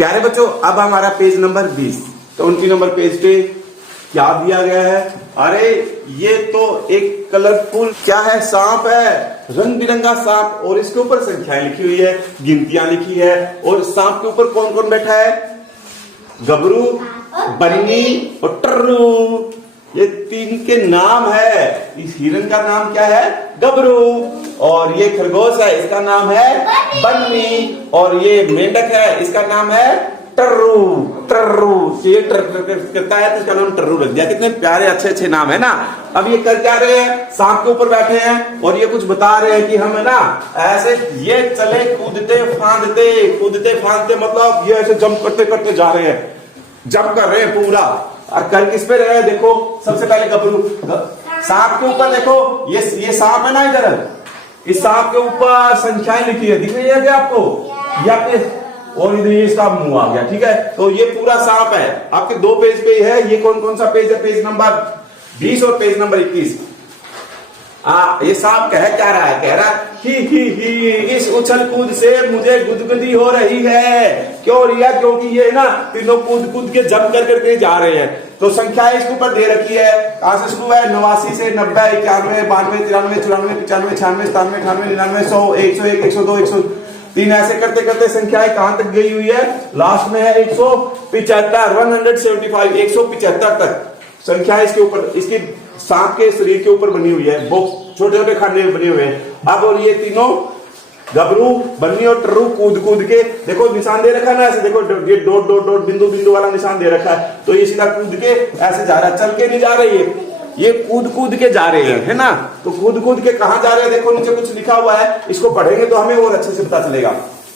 प्यारे बच्चों, अब हमारा पेज नंबर 20। तो 29 नंबर पेज पे क्या दिया गया है? अरे ये तो एक कलरफुल क्या है, सांप है, रंग बिरंगा सांप, और इसके ऊपर संख्याएं लिखी हुई है, गिनतियां लिखी है। और सांप के ऊपर कौन कौन बैठा है? गबरू, बन्नी और टर्रू। ये तीन के नाम है। इस हिरन का नाम क्या है? गबरू। और ये खरगोश है, इसका नाम है बन्नी। और ये मेंढक है, इसका नाम है टर्रू। टर्रू ये करता है तो इसका नाम टर्रू रख दिया। कितने प्यारे अच्छे अच्छे नाम है ना। अब ये कर क्या रहे हैं? सांप के ऊपर बैठे हैं और ये कुछ बता रहे हैं कि हम है ना ऐसे ये चले कूदते फांदते मतलब ये ऐसे जंप करते करते जा रहे हैं, जंप कर रहे हैं पूरा। और कर किस पे रहे हैं? देखो सबसे पहले गबरू सांप के ऊपर देखो, ये सांप है ना, इधर इस सांप के ऊपर संख्याएं लिखी है, दिख रही है क्या आपको? ये आपके, और इधर ये इसका मुंह आ गया, ठीक है। तो ये पूरा सांप है, आपके 2 पेज पे है। ये कौन कौन सा पेज है? पेज नंबर 20 और पेज नंबर 21। ये सांप कह क्या रहा है? कह रहा है ही इस उछल कूद से मुझे गुदगुदी हो रही है। क्यों रिया? क्योंकि ये ना तीनों कूद कूद के जंप कर करके जा रहे हैं। तो संख्या इसके ऊपर दे रखी है, कहां से शुरू है? 89 से 90, 91, 92, 93, 94, 95, 96, 97, 98, 99, 100, 101, 102, 103, ऐसे करते करते संख्याएं कहां तक गई हुई है? लास्ट में है 175, 175, 175 तक संख्या इसके ऊपर, इसकी सांप के शरीर के ऊपर बनी हुई है। बॉक्स छोटे छोटे खाने में बने हुए हैं। अब और ये तीनों गबरू, बन्नी और टर्रू कूद कूद के, देखो निशान दे रखा है ना ऐसे, देखो ये डॉट डॉट डॉट बिंदु बिंदु वाला निशान दे रखा है। तो ये सीधा कूद के ऐसे जा रहा है, चल के नहीं जा रही है, ये कूद कूद के जा रहे हैं, है ना। तो कूद कूद के कहां जा रहे हैं? देखो नीचे कुछ लिखा हुआ है, इसको पढ़ेंगे तो हमें और अच्छे से पता चलेगा।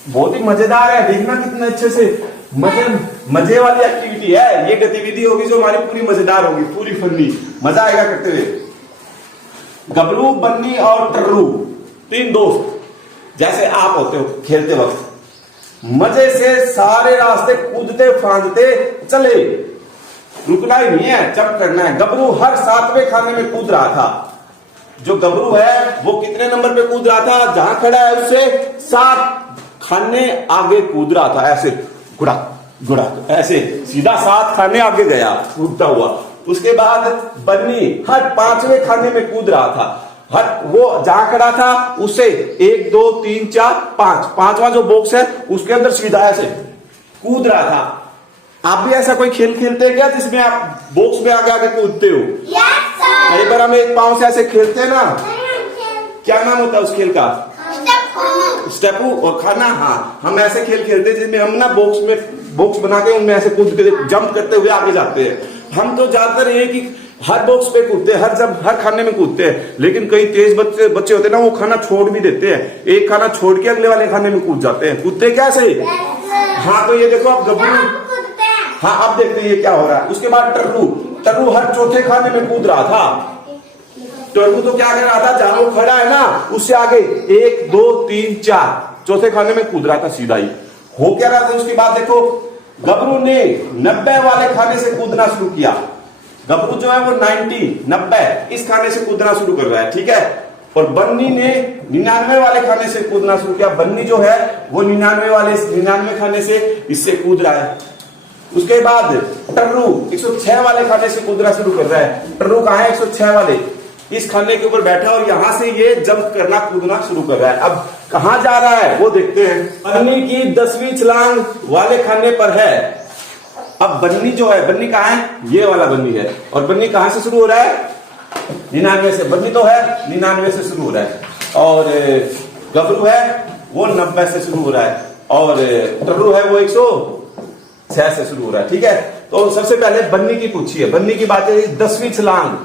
बहुत ही मजेदार है, देखना कितने अच्छे से मजे वाली एक्टिविटी है। ये गतिविधि होगी जो हमारी पूरी मजेदार होगी, पूरी फनी, मजा आएगा करते हुए। गबरू, बन्नी और टर्रू 3 दोस्त जैसे आप होते हो खेलते वक्त, मजे से सारे रास्ते कूदते फांदते चले, रुकना ही नहीं है, जंप करना है। गबरू हर 7वें खाने में कूद रहा था। जो गबरू है वो कितने नंबर पे कूद रहा था? जहां खड़ा है उससे 7 खाने आगे कूद रहा था, ऐसे गुड़ा गुड़ा ऐसे सीधा 7 खाने आगे गया कूदता हुआ। उसके बाद बन्नी हर 5वें खाने में कूद रहा था। हर वो जहां खड़ा था उससे 1 2 3 4 5, 5वां जो बॉक्स है उसके अंदर सीधा ऐसे कूद रहा था। आप भी ऐसा कोई खेल खेलते हैं क्या जिसमें आप बॉक्स में आगे आगे कूदते हो? कई बार हम एक पांव से ऐसे खेलते हैं ना, क्या नाम होता है उस खेल का? स्टेपू और खाना। हाँ, हम ऐसे खेल खेलते हैं जिसमें हम ना बॉक्स बना के उनमें ऐसे कूद के जंप करते हुए आगे जाते हैं। हम तो ज्यादातर ये कि हर बॉक्स पे कूदते हैं, हर खाने में कूदते हैं। लेकिन कई तेज बच्चे होते हैं ना, वो खाना छोड़ भी देते हैं, एक खाना छोड़ के अगले वाले खाने में कूद जाते हैं। कूदते कैसे? हाँ, तो ये देखो आप गबरू, हाँ अब देखते हैं ये क्या हो रहा है। उसके बाद टर्रू हर 4थे खाने में कूद रहा था। टर्रू तो क्या कर रहा था? जहां वो खड़ा है ना उससे आगे 1 2 3 4 4थे खाने में कूद रहा था सीधा ही। हो क्या रहा था? उसके बाद देखो गबरू ने 90 वाले खाने से कूदना शुरू किया। गबरू जो है वो 90 इस खाने से कूदना शुरू कर रहा है, ठीक है। और बन्नी ने 99 वाले खाने से कूदना शुरू किया। बन्नी जो है वो 99 खाने से इससे कूद रहा है। उसके बाद टर्रू 106 वाले खाने से कूदना शुरू कर रहा है। टर्रू कहां है? 106 वाले इस खाने के ऊपर बैठा और यहां से ये जंप करना कूदना शुरू कर रहा है। अब कहां जा रहा है वो देखते हैं। बन्नी की 10वीं छलांग वाले खाने पर है। अब बन्नी जो है, बन्नी कहां है? ये वाला बन्नी है। और बन्नी कहां से शुरू हो रहा है? 99 से। बन्नी तो है 99 से शुरू हो रहा है। और गबरू है वो 90 से शुरू हो रहा है। और टर्रू है वो 106 से शुरू हो रहा है, ठीक है। तो सबसे पहले बन्नी की पूछिए। बन्नी की बात है 10वीं छलांग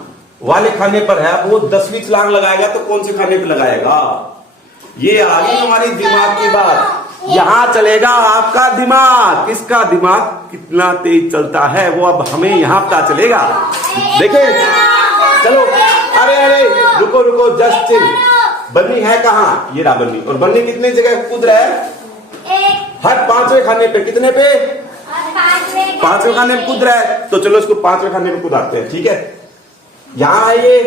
वाले खाने पर है। अब वो 10वीं छलांग लगाएगा तो कौन से खाने पे लगाएगा? ये आ गई हमारी दिमाग की बात। यहां चलेगा आपका दिमाग। किसका दिमाग कितना तेज चलता है वो अब हमें यहां पता चलेगा। देखें, चलो, अरे रुको जस्ट चिल। बन्नी है कहां? ये रहा बन्नी। और बन्नी कितनी जगह कूद रहा है? हर 5वें खाने पे। कितने पे? 5वें खाने में कूद रहा है। तो चलो इसको 5वें खाने में कूदाते हैं, ठीक है। यहां है ये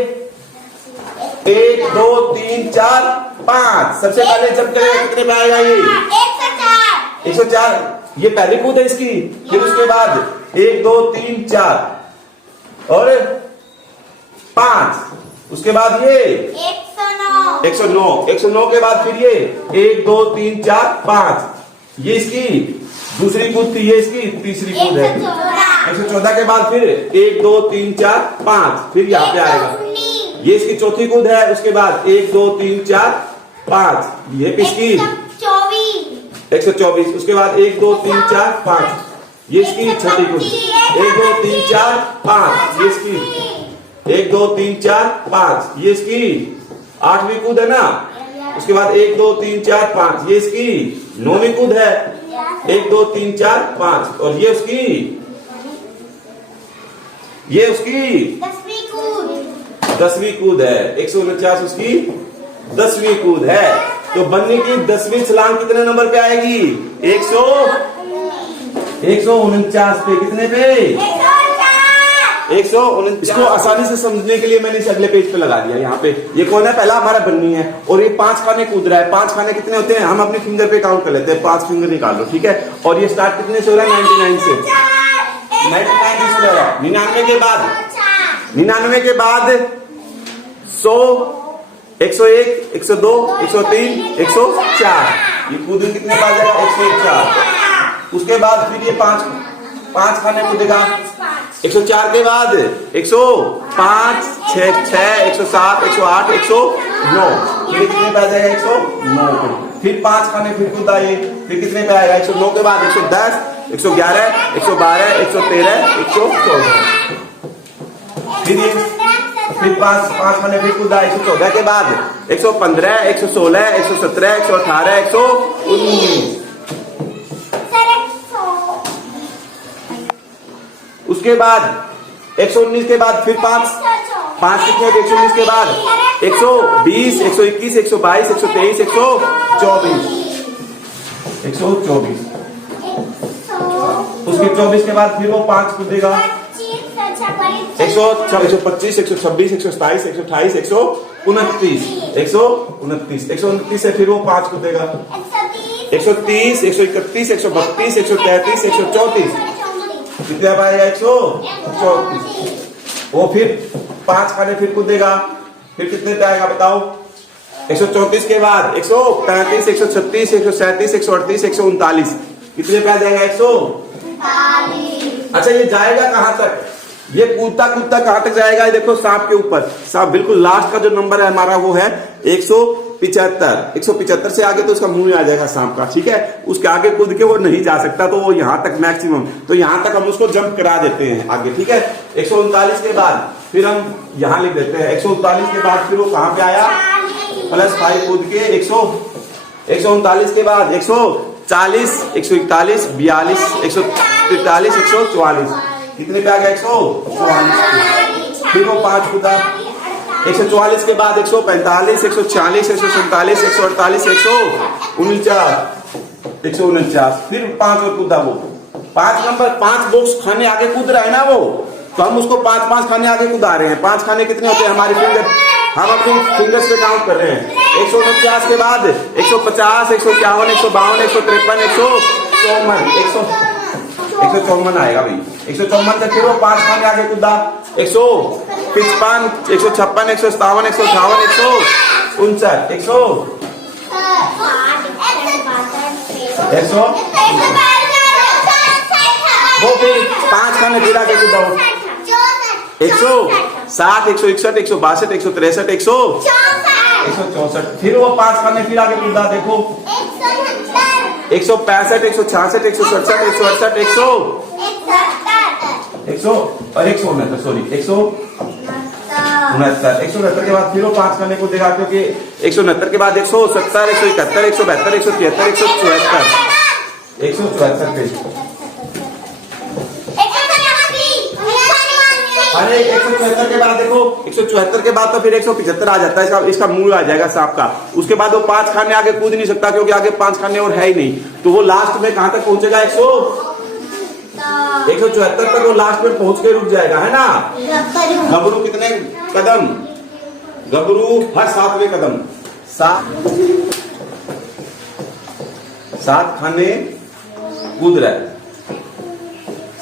1 2 3 4 5। सबसे पहले जब करेगा कितने पे आएगा? ये 104। ये पहली कूद है इसकी। फिर उसके बाद 1 2 3 4 और 5। उसके बाद ये 109। 109 के बाद फिर ये 1 2 3 4 5। ये इसकी दूसरी कूद थी, ये इसकी तीसरी कूद है। 114 के बाद फिर 1 2 3 4 5। फिर यहाँ पे आएगा, ये इसकी चौथी कूद है। उसके बाद 1 2 3 4 5। ये किसकी 124। उसके बाद 1 2 3 4 5। ये इसकी छठी कूद। 1 2 3 4 5। ये इसकी 1 2 3 4 5। ये इसकी 8वीं कूद है ना। उसके बाद 1 2 3 4 5। ये इसकी 9वीं कूद है। 1 2 3 4 5। और ये उसकी 10वीं कूद है। 149 उसकी 10वीं कूद है। तो बन्नी की 10वीं छलांग कितने नंबर पे आएगी? 149 पे। कितने पे? 149। इसको आसानी से समझने के लिए मैंने इस अगले पेज पे लगा दिया। यहाँ पे ये कौन है? पहला हमारा बन्नी है और ये 5 खाने कूद रहा है। 5 खाने कितने होते हैं? हम अपने फिंगर पे काउंट कर लेते हैं। 5 फिंगर निकाल लो, ठीक है। और ये स्टार्ट कितने से हो रहा है? 99 से। 99 से हो रहा है। 99 के बाद 100 101 102 103 104। ये कूद कितने का आ जाएगा? 104। उसके बाद फिर ये 5 खाने कूदेगा। 104 के बाद 105 6 6 107 108 109। ये कितने पे आ जाएगा? 109 पे। फिर 5 खाने फिर कूदा ये। फिर कितने पे आएगा? 109 के बाद 110 111 112 113 114। फिर 5 खाने फिर कूदा। 114 के बाद 115 116 117 118 119। उसके बाद 119 के बाद फिर 5 कितने? 119 के बाद 120 121 122 123 124। उसके 24 के बाद फिर वो 5 कूदेगा। 125 126 127 128 129 129 से फिर वो 5 कूदेगा। 130 131 132 133 134। कितने आएगा? 134। वो फिर 5 खाने फिर कूदेगा। फिर कितने पे आएगा बताओ? 134 के बाद 135 136 137 138 139। कितने पे आ जाएगा? 139। अच्छा, ये जाएगा कहां तक? ये कूदता कूदता कहां तक जाएगा? ये देखो सांप के ऊपर। सांप बिल्कुल लास्ट का जो नंबर है हमारा वो है 175। 175 से आगे तो उसका मुंह आ जाएगा सांप का, ठीक है। उसके आगे कूद के वो नहीं जा सकता, तो वो यहां तक मैक्सिमम। तो यहां तक हम उसको जंप करा देते हैं आगे, ठीक है। 139 के बाद फिर हम यहां लिख देते हैं। 139 के बाद फिर वो कहां पे आया? +5 कूद के 139 के बाद 140 141 42 143 144। कितने पे आ गया? 144। फिर वो 5 कूदा। 144 के बाद 145 146 147 148 149। फिर 5 और कूदा वो 5 नंबर 5 बॉक्स खाने आगे कूद रहा है ना वो, तो हम उसको 5 खाने आगे कूदा रहे हैं। 5 खाने कितने होते हैं हमारे फिंगर? हम अपने फिंगर्स पे काउंट कर रहे हैं। 149 के बाद 150 151 152 153 154 आएगा भाई। 154 से फिर वो 5 खाने आगे कूदा। 155 156 157 158 159 वो फिर 5 खाने फिर आगे कूदा। 160 161 162 163 164। फिर वो 5 खाने फिर आगे कूदा। देखो 165 166 167 168 169 सॉरी 169 169 के बाद फिर वो 5 खाने को देखा, क्योंकि 169 के बाद 170 171 172 173 174 पे। अरे 174 के बाद देखो 174 के बाद तो फिर 175 आ जाता है। इसका मूल आ जाएगा सांप का। उसके बाद वो 5 खाने आगे कूद नहीं सकता, क्योंकि आगे 5 खाने और है ही नहीं। तो वो लास्ट में कहां तक पहुंचेगा? 174 तक वो लास्ट में पहुंच के रुक जाएगा, है ना। गबरू कितने कदम? गबरू हर 7वें कदम 7 खाने कूद रहा है,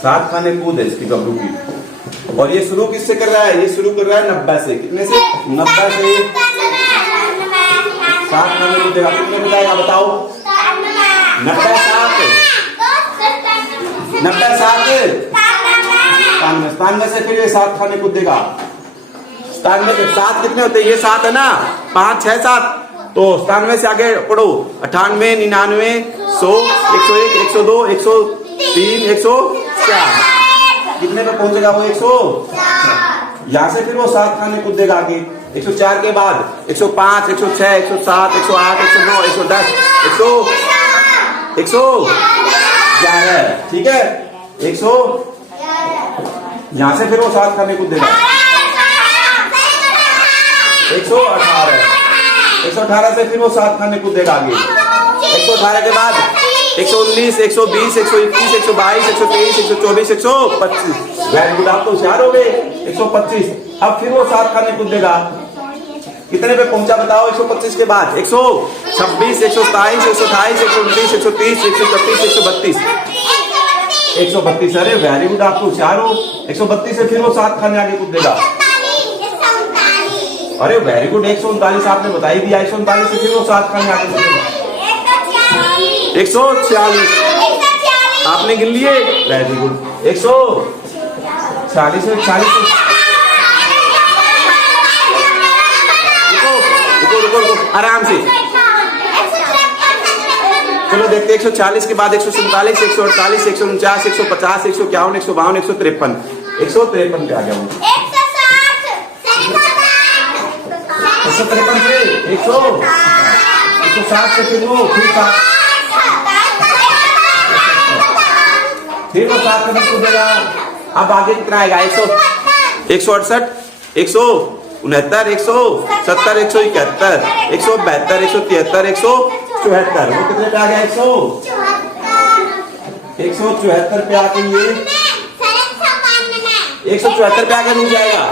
7 खाने कूद है इसकी गबरू की। और ये शुरू किससे कर रहा है? ये शुरू कर रहा है 90 से। कितने से? 90 से 7 खाने कूदेगा। कितने बताएगा बताओ? 90 7 97 से फिर ये 7 खाने कूदेगा। 97 के 7 कितने होते हैं? ये 7 है ना, 5 6 7, तो 97 से आगे पढ़ो 98 99 100 101 102 103 104। कितने पे पहुंचेगा वो? 100। यहाँ से फिर वो 7 खाने कूदेगा आगे। 104 के बाद 105 106 107 108 109 110 111। ठीक है, 100। यहाँ से फिर वो 7 खाने कूदेगा। 118 से फिर वो 7 खाने कूदेगा आगे। 118 के बाद 119 120 121 122 123 124 125। वेरी गुड, आप तो होशियार हो गए। 125। अब फिर वो 7 खाने कूदेगा। कितने पे पहुंचा बताओ? 125 के बाद 126 127 128 129 130 131 132 132। अरे वेरी गुड, आप तो होशियार हो। 132 से फिर वो 7 खाने आगे कूदेगा। अरे वेरी गुड, 139 आपने बता ही दिया। 139 से फिर वो 7 खाने आगे कूदेगा। 146 आपने गिन लिए। वेरी गुड, 140 से 40 रुको आराम से। चलो देखते हैं। 140 के बाद 147 148 149 150 151 152 153 153 पे आ गया वो। 153 से 160 से फिर वो 7 कदम कूदेगा। अब आगे कितना आएगा? 168 169 170 171 172 173 174। वो कितने पे आ गया? 174 पे आके ये 174 पे आगे नहीं जाएगा।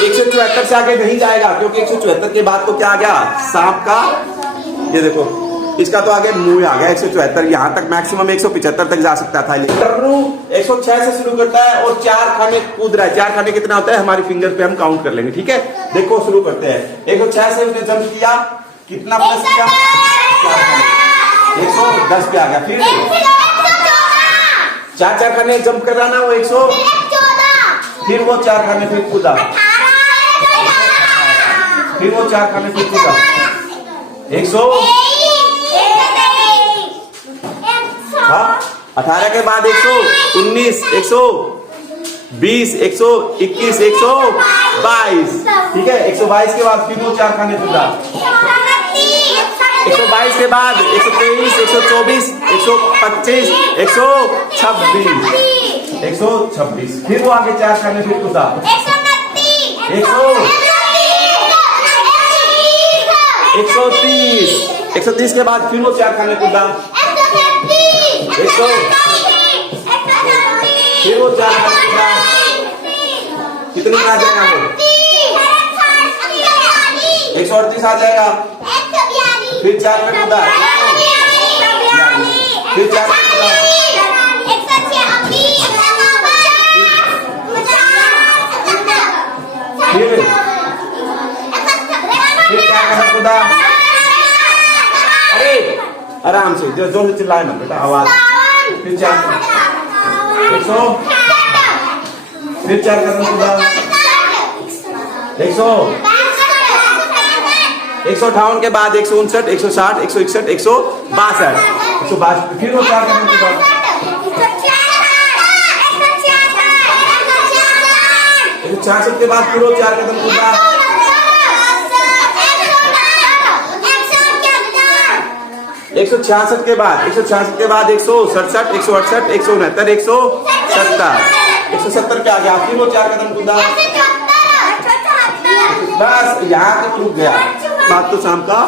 174 से आगे नहीं जाएगा, क्योंकि 174 के बाद तो क्या आ गया? सांप का। ये देखो, इसका तो आगे मुंह आ गया। 174 यहाँ तक मैक्सिमम 175 तक जा सकता था। 106 से शुरू करता है और 4 खाने कूद रहा है। 4 खाने कितना होता है? हमारी फिंगर पे हम काउंट कर लेंगे। ठीक है, देखो शुरू करते हैं। 106 से उसने जंप किया, कितना प्लस किया? 110 पे आ गया। फिर 4 खाने जंप कर रहा ना वो 100। फिर वो 4 खाने फिर कूदा। फिर वो 4 खाने फिर कूदा। 18 के बाद 119 120 121 122। ठीक है, 122 के बाद फिर वो 4 खाने कूदा। 122 के बाद 123 124 125 126 फिर वो आगे 4 खाने फिर कूदा। 130 के बाद फिर वो 4 खाने कूदा। 100 फिर वो 4 खाने कूदा। कितने में आ जाएगा वो? 138 आ जाएगा। फिर 4 खाने कूदा। फिर 4 खाने कूदा। फिर 4 खाने कूदा। अरे आराम से, जोर से चिल्लाए मत बेटा, आवाज। फिर 4 100 फिर 4 कदम कूदा। 158 के बाद 159 160 161 162 फिर वो 4 कदम कूदा। 166 के बाद फिर वो 4 कदम कूदा। 166 के बाद 167 168 169 170 पे आ गया। फिर वो 4 कदम कूदा। बस यहाँ तक रुक गया। बात तो शाम का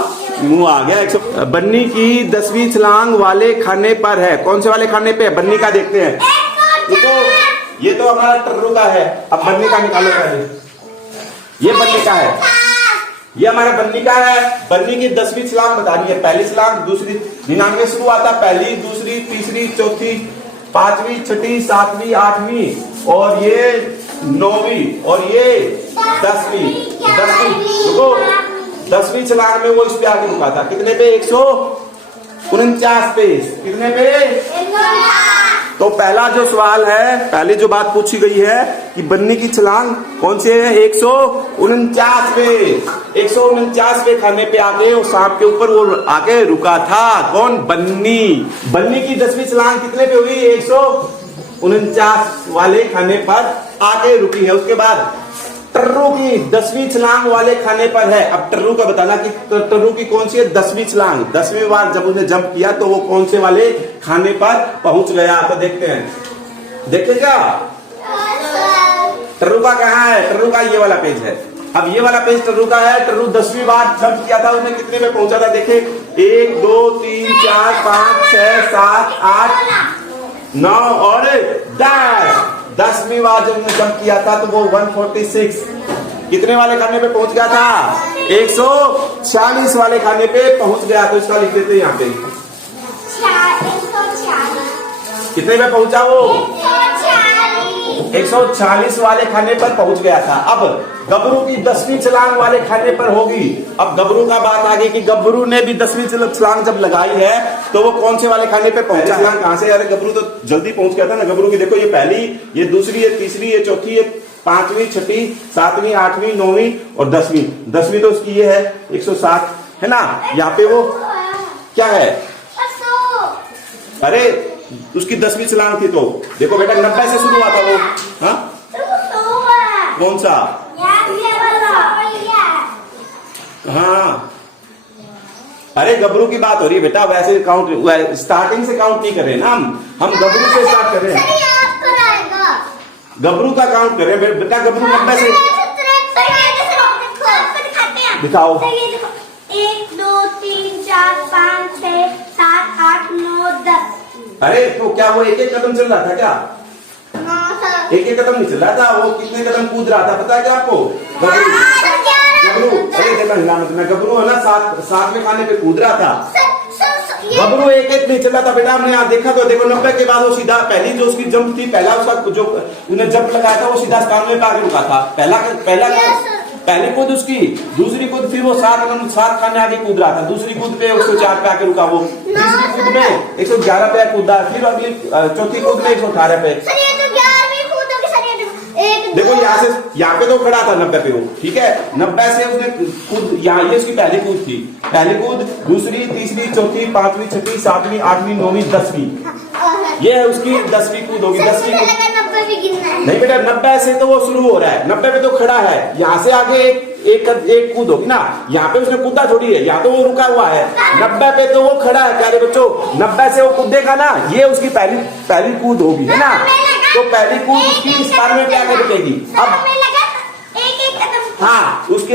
मुंह आ गया। बन्नी की 10वीं छलांग वाले खाने पर है। कौन से वाले खाने पे है? बन्नी का देखते हैं। ये तो हमारा टर्रू का है। अब बन्नी का निकालो पहले। ये बन्नी का है। ये हमारा बन्नी का है। बन्नी की 10वीं छलांग बतानी है। पहली छलांग, दूसरी 99 शुरू आता, पहली, दूसरी, तीसरी, चौथी, 5वीं, 6ठी, 7वीं, 8वीं और ये 9वीं और ये 10वीं। 10वीं छलांग में वो इस पे आगे रुका था। कितने पे? 149 पे। कितने पे? तो पहला जो सवाल है, पहली जो बात पूछी गई है कि बन्नी की छलांग कौन से है? 149 पे। 149 पे खाने पे आके वो सांप के ऊपर वो आके रुका था। कौन? बन्नी। बन्नी की 10वीं छलांग कितने पे हुई? 149 वाले खाने पर आके रुकी है। उसके बाद टर्रू की 10वीं छलांग वाले खाने पर है। अब टर्रू का बताना कि टर्रू की कौन सी है? 10वीं छलांग। 10वीं बार जब उसने जंप किया तो वो कौन से वाले खाने पर पहुंच गया? तो देखते हैं, देखे क्या? टर्रू का कहाँ है? टर्रू का ये वाला पेज है। अब ये वाला पेज टर्रू का है। टर्रू 10वीं बार जंप किया था, उसने कितने पे पहुंचा था? देखे, 1 2 3 4 5 6 7 8 9 और 10। 10वीं बार जब उसने जंप किया था तो वो 146 कितने वाले खाने पे पहुंच गया था? 146 वाले खाने पे पहुंच गया। तो इसका लिख देते हैं यहाँ पे। कितने पे पहुंचा वो? 146 वाले खाने पर पहुंच गया था। अब गबरू की 10वीं छलांग वाले खाने पर होगी। अब गबरू का बात आ गई कि गबरू ने भी 10वीं छलांग जब लगाई है तो वो कौन से वाले खाने पे पहुंचा? छलांग कहां से? अरे गबरू तो जल्दी पहुंच गया था ना। गबरू की देखो, ये पहली, ये दूसरी, ये तीसरी, ये चौथी, ये 5वीं, 6ठी, 7वीं, 8वीं, 9वीं और 10वीं। 10वीं तो उसकी ये है 160 है ना। यहाँ पे वो क्या है? अरे उसकी 10वीं छलांग थी। तो देखो बेटा, 90 से शुरू हुआ था वो। हाँ, कौन सा? हाँ, अरे गबरू की बात हो रही है बेटा। वैसे काउंट स्टार्टिंग से काउंट नहीं कर रहे ना हम गबरू से स्टार्ट कर रहे हैं। गबरू का काउंट कर रहे हैं बेटा। गबरू 90 से दिखाओ। 1 2 3 4 5 6 7 8 9 10। अरे तो क्या वो एक एक कदम चल रहा था क्या? एक एक कदम नहीं चल रहा था। वो कितने कदम कूद रहा था पता है क्या आपको? गबरू, अरे देखा हिला मत। मैं गबरू है ना, 7वें खाने पे कूद रहा था। गबरू एक एक नहीं चला था बेटा। हमने यहाँ देखा तो देखो, 90 के बाद वो सीधा पहली जो उसकी जंप थी, पहला उसका जो उन्हें जंप लगाया था वो सीधा 97 पे आके रुका था। पहली कूद उसकी, दूसरी कूद फिर वो 7 खाने आगे कूद रहा था। दूसरी कूद पे 104 पे आके रुका वो। तीसरी कूद में 111 पे कूदा। फिर अगली चौथी कूद में 118 पे। देखो यहाँ पे तो खड़ा था 90 पे वो, ठीक है। 90 से उसने कूद, यहाँ ये उसकी पहली कूद थी। पहली कूद, दूसरी, तीसरी, चौथी, 5वीं, 6ठी, 7वीं, 8वीं, 9वीं, 10वीं। ये है उसकी 10वीं कूद होगी। 10वीं कूद नहीं बेटा, 90 से तो वो शुरू हो रहा है। 90 पे तो खड़ा है। यहाँ से आगे एक कूद होगी ना। यहाँ पे उसने कूदा थोड़ी है, यहाँ तो वो रुका हुआ है। 90 पे तो वो खड़ा है प्यारे बच्चों। 90 से वो कूदेगा ना, ये उसकी पहली कूद होगी, है ना। तो पहली कूद उसकी इस बार में क्या रुकेगी? अब हाँ, उसके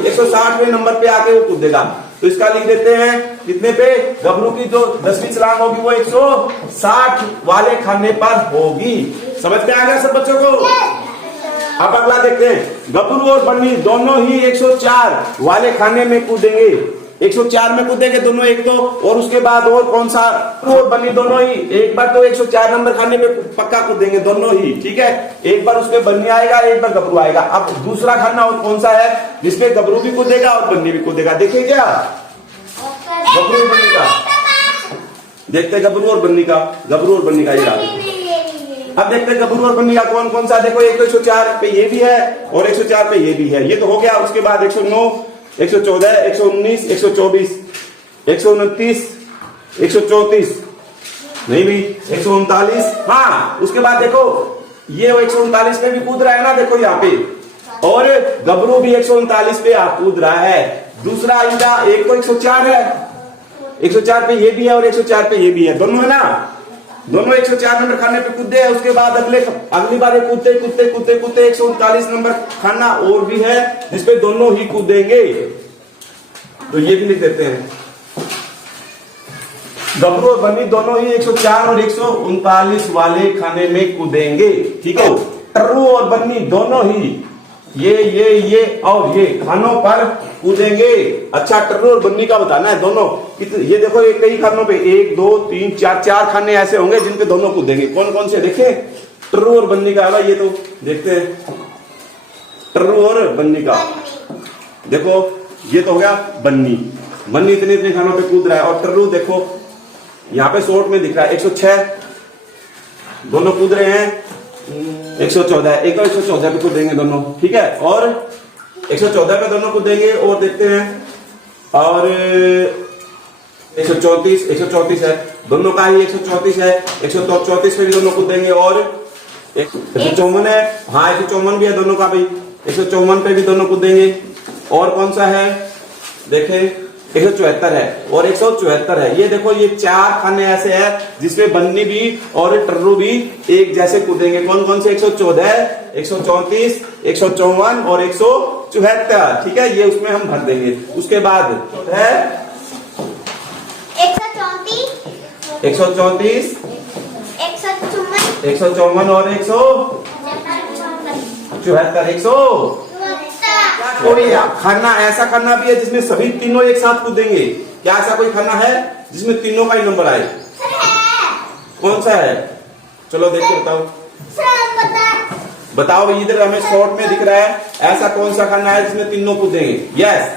160वें नंबर पे आके वो कूदेगा। तो इसका लिख देते हैं कितने पे? गबरू की जो 10वीं छलांग होगी वो 160 वाले खाने पर होगी। समझ में आ गया सब बच्चों को? अब अगला देखते हैं। गबरू और बन्नी दोनों ही 104 वाले खाने में कूदेंगे। 104 में कूदेंगे दोनों, एक तो, और उसके बाद और कौन सा? और बन्नी दोनों ही एक बार तो 104 नंबर खाने में पक्का कूदेंगे दोनों ही, ठीक है। एक बार उसपे बन्नी आएगा, एक बार गबरू आएगा। अब दूसरा खाना और कौन सा है जिसपे गबरू भी कूदेगा और बन्नी भी कूदेगा? देखिए क्या, गबरू और बन्नी का देखते हैं। गबरू और बन्नी का, गबरू और बन्नी का ये रहा। अब देखते हैं गबरू और बन्नी का कौन कौन सा। देखो, एक तो 104 पे ये भी है और 104 पे ये भी है। ये तो हो गया। उसके बाद 109, 114, 119, 124, 129, 134 नहीं भी, 139। हाँ, उसके बाद देखो ये 139 पे भी कूद रहा है ना, देखो यहाँ पे। और गबरू भी 139 पे कूद रहा है। दूसरा इनका एक तो 104 है, 104 पे ये भी है और 104 पे ये भी है, दोनों है ना। दोनों 104 नंबर खाने पे कूदे हैं। उसके बाद अगली बार कूदते 139 नंबर खाना और भी है जिसपे दोनों ही कूदेंगे। तो ये भी लिख देते हैं। गबरू और बन्नी दोनों ही 104 और 139 वाले खाने में कूदेंगे, ठीक है। टर्रू और बन्नी दोनों ही ये और ये खानों पर कूदेंगे। अच्छा, टर्रू और बन्नी का बताना है दोनों। ये देखो, ये कई खानों पे 1 2 3 4 खाने ऐसे होंगे जिन पे दोनों कूदेंगे। कौन कौन से देखे? टर्रू और बन्नी का है भाई, ये तो देखते हैं। टर्रू और बन्नी का देखो, ये तो हो गया बन्नी। बन्नी इतने इतने खानों पे कूद रहा है। और टर्रू देखो यहाँ पे शॉर्ट में दिख रहा है 106, दोनों कूद रहे हैं। 114, एक 114 पे कूदेंगे दोनों, ठीक है। और 114 पे दोनों कूदेंगे। और देखते हैं, और 134 है, दोनों का ही 134 है। 134 पे भी दोनों कूदेंगे। और 154 है, हाँ 154 भी है दोनों का भाई। 154 पे भी दोनों कूदेंगे। और कौन सा है देखें, 174 है और 174 है। ये देखो, ये 4 खाने ऐसे हैं जिसमें बन्नी भी और टर्रू भी एक जैसे कूदेंगे। कौन कौन से? 114, 134, 154 और 174, ठीक है। ये उसमें हम भर देंगे। उसके बाद है 134, 134, 154 और 174। कोई खाना ऐसा खाना भी है जिसमें सभी तीनों एक साथ कूदेंगे। क्या ऐसा कोई खाना है जिसमें तीनों का ही नंबर आए? कौन सा है? चलो देखो, बताओ भाई। इधर हमें शॉर्ट में दिख रहा है, ऐसा कौन सा खाना है जिसमें तीनों कूदेंगे? यस,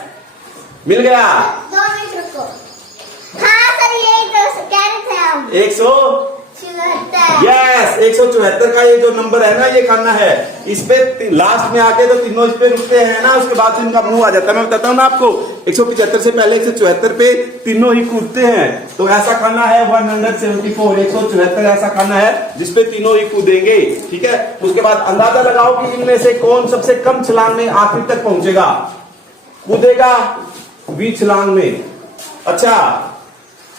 मिल गया। 2 मिनट रुको। हाँ सर, यही तो कह रहे थे हम। 174, 74। यस 174 का ये जो नंबर है ना, ये खाना है। इस पे लास्ट में आके तो तीनों इस पे रुकते हैं ना, उसके बाद इनका मुंह आ जाता है। मैं बताता हूँ ना आपको, 175 से पहले 174 पे तीनों ही कूदते हैं। तो ऐसा खाना है 174, 174 ऐसा खाना है जिसपे तीनों ही कूदेंगे, ठीक है। उसके बाद अंदाजा लगाओ कि इनमें से कौन सबसे कम छलांग में आखिर तक पहुंचेगा, कूदेगा 20 छलांग में। अच्छा,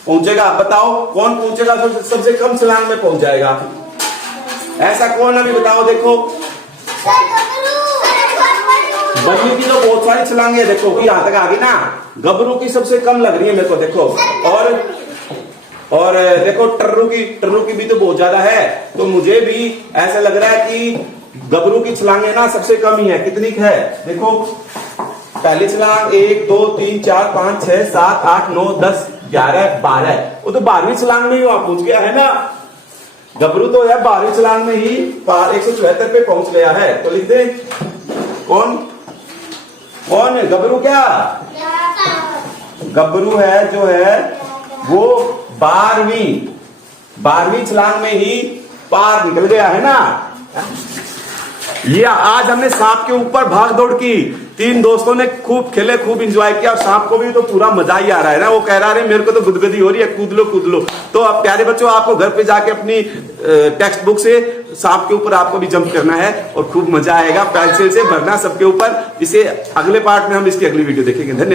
पहुंचेगा, बताओ कौन पहुंचेगा? सबसे कम छलांग में पहुंच जाएगा। ऐसा कौन? अभी बताओ। देखो, बन्नी की तो बहुत सारी छलांगे, देखो यहाँ तक आ गई ना। गबरू की सबसे कम लग रही है मेरे को, देखो। और देखो टर्रू की भी तो बहुत ज्यादा है। तो मुझे भी ऐसा लग रहा है कि गबरू की छलांगे ना सबसे कम ही है। कितनी है देखो, पहली छलांग 1 2 3 4 5 6 7 8 9 10 11 12। वो तो 12वीं छलांग में ही वहां पहुंच गया है ना। गबरू तो है 12वीं छलांग में ही 174 पे पहुंच गया है। तो लिख दे, कौन कौन? गबरू क्या? गबरू है जो है वो 12वीं छलांग में ही पार निकल गया है ना। ये आज हमने सांप के ऊपर भाग दौड़ की। 3 दोस्तों ने खूब खेले, खूब एंजॉय किया। और सांप को भी तो पूरा मजा ही आ रहा है ना। वो कह रहा है मेरे को तो गुदगुदी हो रही है, कूद लो। तो अब प्यारे बच्चों, आपको घर पे जाके अपनी टेक्स्ट बुक से सांप के ऊपर आपको भी जंप करना है और खूब मजा आएगा। पेंसिल से भरना सबके ऊपर। इसे अगले पार्ट में हम इसकी अगली वीडियो देखेंगे। धन्यवाद।